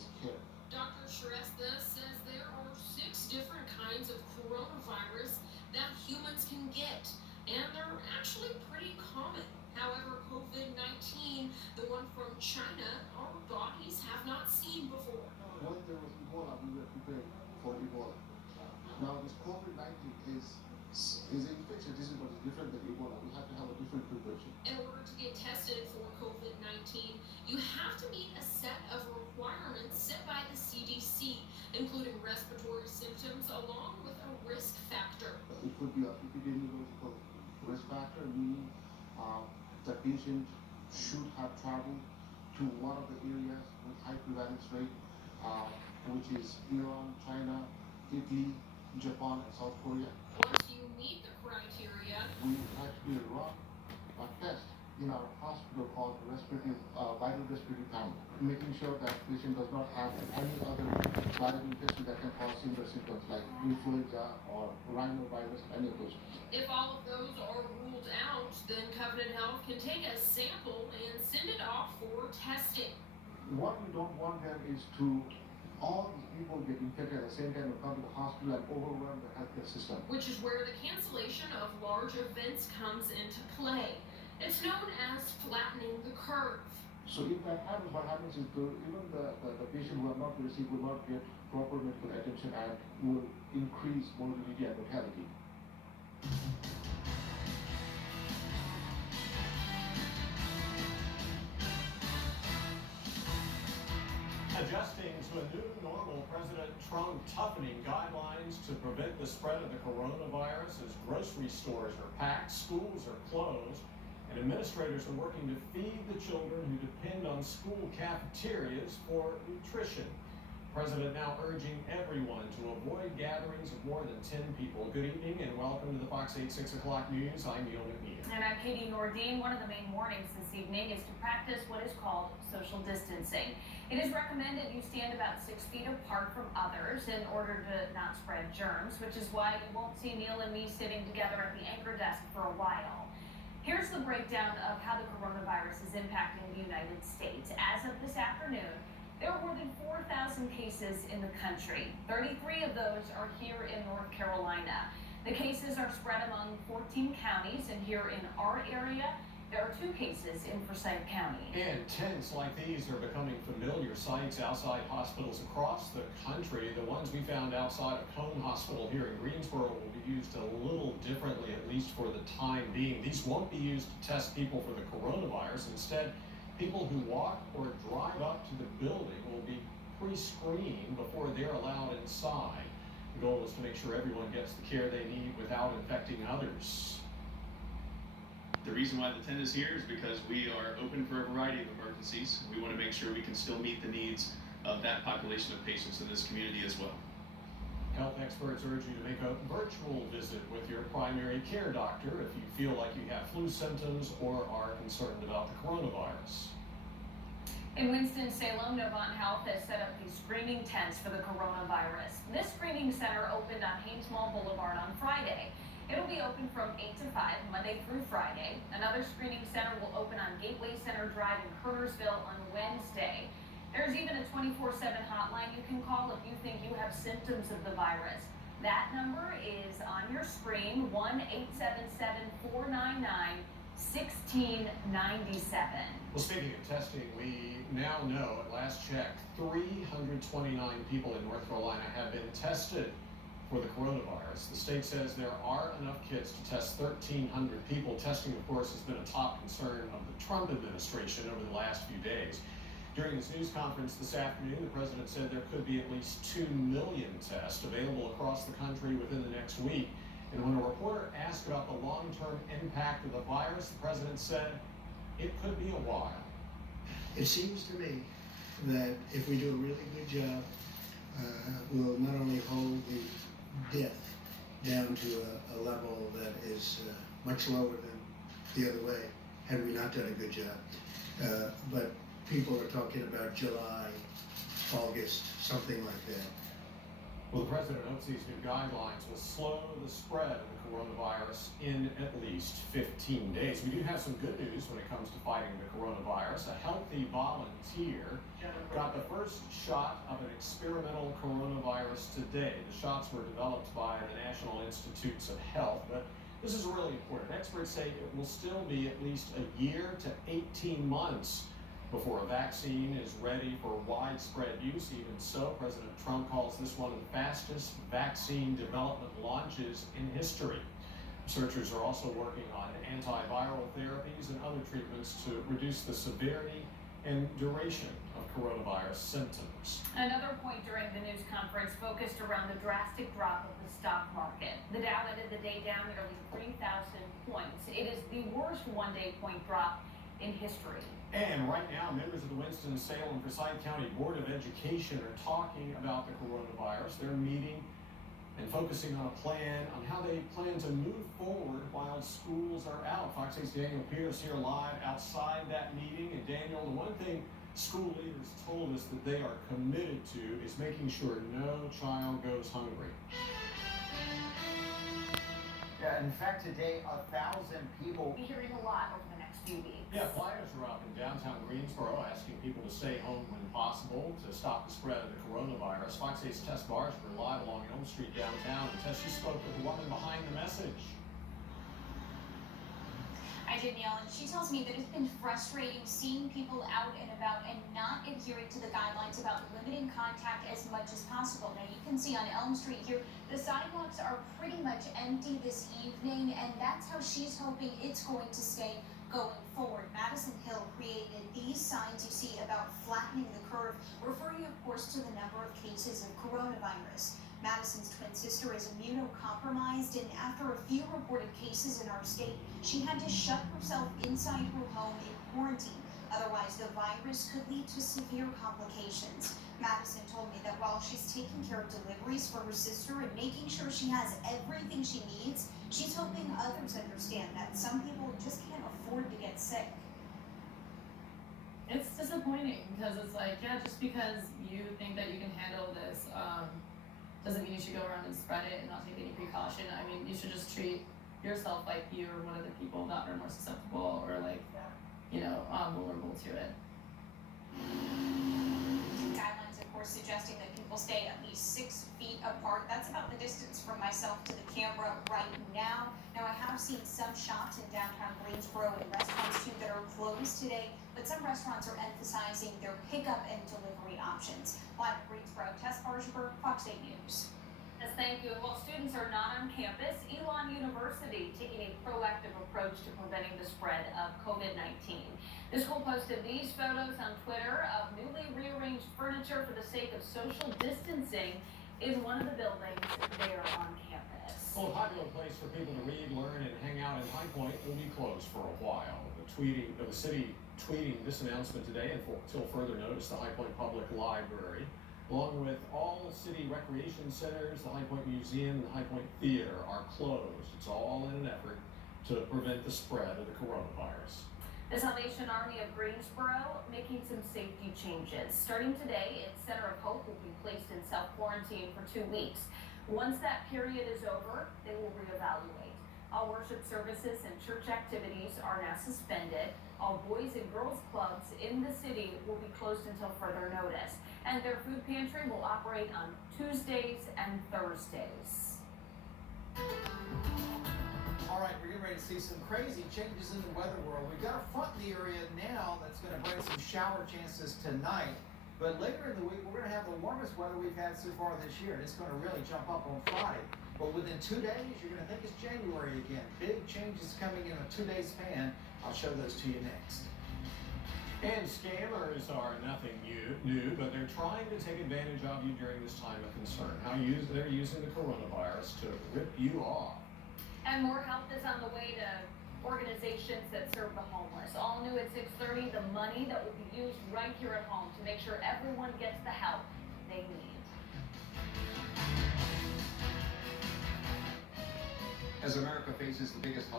coronavirus care. Dr. Shrestha says there are 6 different kinds of coronavirus that humans can get, and they're actually pretty common. However, COVID-19, the one from China, our bodies have not seen before. When there was Ebola, we were prepared for Ebola. Now this COVID-19 is an infection. This is what is different than Ebola. We have to have a different preparation. In order to get tested for COVID-19, you have to meet a set of requirements set by the CDC, including respiratory symptoms along with a risk factor. It could be an epidemiological risk factor, meaning the patient should have traveled to one of the areas with high prevalence rate, which is Iran, China, Italy, Japan, and South Korea. Once you meet the criteria, we actually run a test in our hospital called vital respiratory panel, making sure that patient does not have any other viral infection that can cause similar symptoms like influenza or rhinovirus, any of those. If all of those are ruled out, then Covenant Health can take a sample and send it off for testing. What we don't want them is to all these people get infected at the same time and come to the hospital and overwhelm the healthcare system. Which is where the cancellation of large events comes into play. It's known as flattening the curve. So if that happens, what happens is even the patient who have not received will not get proper medical attention and will increase morbidity and mortality. Adjusting to a new normal, President Trump toughening guidelines to prevent the spread of the coronavirus as grocery stores are packed, schools are closed, and administrators are working to feed the children who depend on school cafeterias for nutrition. President now urging everyone to avoid gatherings of more than 10 people. Good evening and welcome to the Fox 8 6 o'clock news. I'm Neil McNeil. And I'm Katie Nordine. One of the main warnings this evening is to practice what is called social distancing. It is recommended you stand about 6 feet apart from others in order to not spread germs, which is why you won't see Neil and me sitting together at the anchor desk for a while. Here's the breakdown of how the coronavirus is impacting the United States. As of this afternoon, there are more than 4,000 cases in the country. 33 of those are here in North Carolina. The cases are spread among 14 counties, and here in our area, there are 2 cases in Forsyth County. And tents like these are becoming familiar sights outside hospitals across the country. The ones we found outside of Cone Hospital here in Greensboro will be used a little differently, at least for the time being. These won't be used to test people for the coronavirus. Instead, people who walk or drive up to the building will be pre-screened before they're allowed inside. The goal is to make sure everyone gets the care they need without infecting others. The reason why the tent is here is because we are open for a variety of emergencies. We want to make sure we can still meet the needs of that population of patients in this community as well. Health experts urge you to make a virtual visit with your primary care doctor if you feel like you have flu symptoms or are concerned about the coronavirus. In Winston-Salem, Novant Health has set up these screening tents for the coronavirus. This screening center opened on Haynes Mall Boulevard on Friday. It'll be open from 8 to 5, Monday through Friday. Another screening center will open on Gateway Center Drive in Kernersville on Wednesday. There's even a 24/7 hotline you can call if you think you have symptoms of the virus. That number is on your screen, 1-877-499-1697. Well, speaking of testing, we now know at last check, 329 people in North Carolina have been tested for the coronavirus. The state says there are enough kits to test 1,300 people. Testing, of course, has been a top concern of the Trump administration over the last few days. During his news conference this afternoon, the president said there could be at least 2 million tests available across the country within the next week. And when a reporter asked about the long-term impact of the virus, the president said it could be a while. It seems to me that if we do a really good job, we'll not only hold the death down to a level that is much lower than the other way, had we not done a good job. But people are talking about July, August, something like that. Well, the president hopes these new guidelines will slow the spread of the coronavirus in at least 15 days. We do have some good news when it comes to fighting the coronavirus. A healthy volunteer got the first shot of an experimental coronavirus today. The shots were developed by the National Institutes of Health, but this is really important. Experts say it will still be at least a year to 18 months before a vaccine is ready for widespread use. Even so, President Trump calls this one of the fastest vaccine development launches in history. Researchers are also working on antiviral therapies and other treatments to reduce the severity and duration of coronavirus symptoms. Another point during the news conference focused around the drastic drop of the stock market. The Dow ended the day down nearly 3,000 points. It is the worst one-day point drop in history. And right now, members of the Winston-Salem Forsyth County Board of Education are talking about the coronavirus. They're meeting and focusing on a plan on how they plan to move forward while schools are out. Fox 8's Daniel Pierce here live outside that meeting. And Daniel, the one thing school leaders told us that they are committed to is making sure no child goes hungry. Yeah, in fact, today 1,000 people. We'll be hearing a lot over the next few weeks. Yeah, flyers are up in downtown Greensboro asking people to stay home when possible to stop the spread of the coronavirus. Fox 8's Tess Barsper live along Elm Street downtown. And Tess, she spoke with the woman behind the message. I did, Neil, and she tells me that it's been frustrating seeing people out and about and not adhering to the guidelines about limiting contact as much as possible. Now, you can see on Elm Street here, the sidewalks are pretty much empty this evening, and that's how she's hoping it's going to stay going forward. Madison Hill created these signs you see about flattening the curve, referring, of course, to the number of cases of coronavirus. Madison's twin sister is immunocompromised, and after a few reported cases in our state, she had to shut herself inside her home in quarantine. Otherwise, the virus could lead to severe complications. Madison told me that while she's taking care of deliveries for her sister and making sure she has everything she needs, she's hoping others understand that some people just can't afford to get sick. It's disappointing because it's like, yeah, just because you think that you can handle this, doesn't mean you should go around and spread it and not take any precaution. I mean, you should just treat yourself like you're one of the people that are more susceptible or like, vulnerable to it. Guidelines, of course, suggesting that people stay at least 6 feet apart. That's about the distance from myself to the camera right now. Now, I have seen some shops in downtown Greensboro and restaurants too that are closed today, but some restaurants are emphasizing their pickup and delivery options. Live in Greensboro, Tess Barsper, Fox 8 News. Yes, thank you. While students are not on campus, Elon University taking a proactive approach to preventing the spread of COVID-19. The school posted these photos on Twitter of newly rearranged furniture for the sake of social distancing in one of the buildings there on campus. Well, a popular place for people to read, learn, and hang out in High Point will be closed for a while. The city tweeting this announcement today, and until further notice, the High Point Public Library, along with all city recreation centers, the High Point Museum, and the High Point Theater are closed. It's all in an effort to prevent the spread of the coronavirus. The Salvation Army of Greensboro making some safety changes. Starting today, its Center of Hope will be placed in self-quarantine for 2 weeks. Once that period is over, they will reevaluate. All worship services and church activities are now suspended. All boys and girls clubs in the city will be closed until further notice. And their food pantry will operate on Tuesdays and Thursdays. All right, we're getting ready to see some crazy changes in the weather world. We've got a front in the area now that's going to bring some shower chances tonight. But later in the week, we're going to have the warmest weather we've had so far this year, and it's going to really jump up on Friday. But within 2 days, you're going to think it's January again. Big changes coming in a 2-day span. I'll show those to you next. And scammers are nothing new, but they're trying to take advantage of you during this time of concern. They're using the coronavirus to rip you off. And more help is on the way to organizations that serve the homeless. All new at 6:30, the money that will be used right here at home to make sure everyone gets the help they need. As America faces the biggest health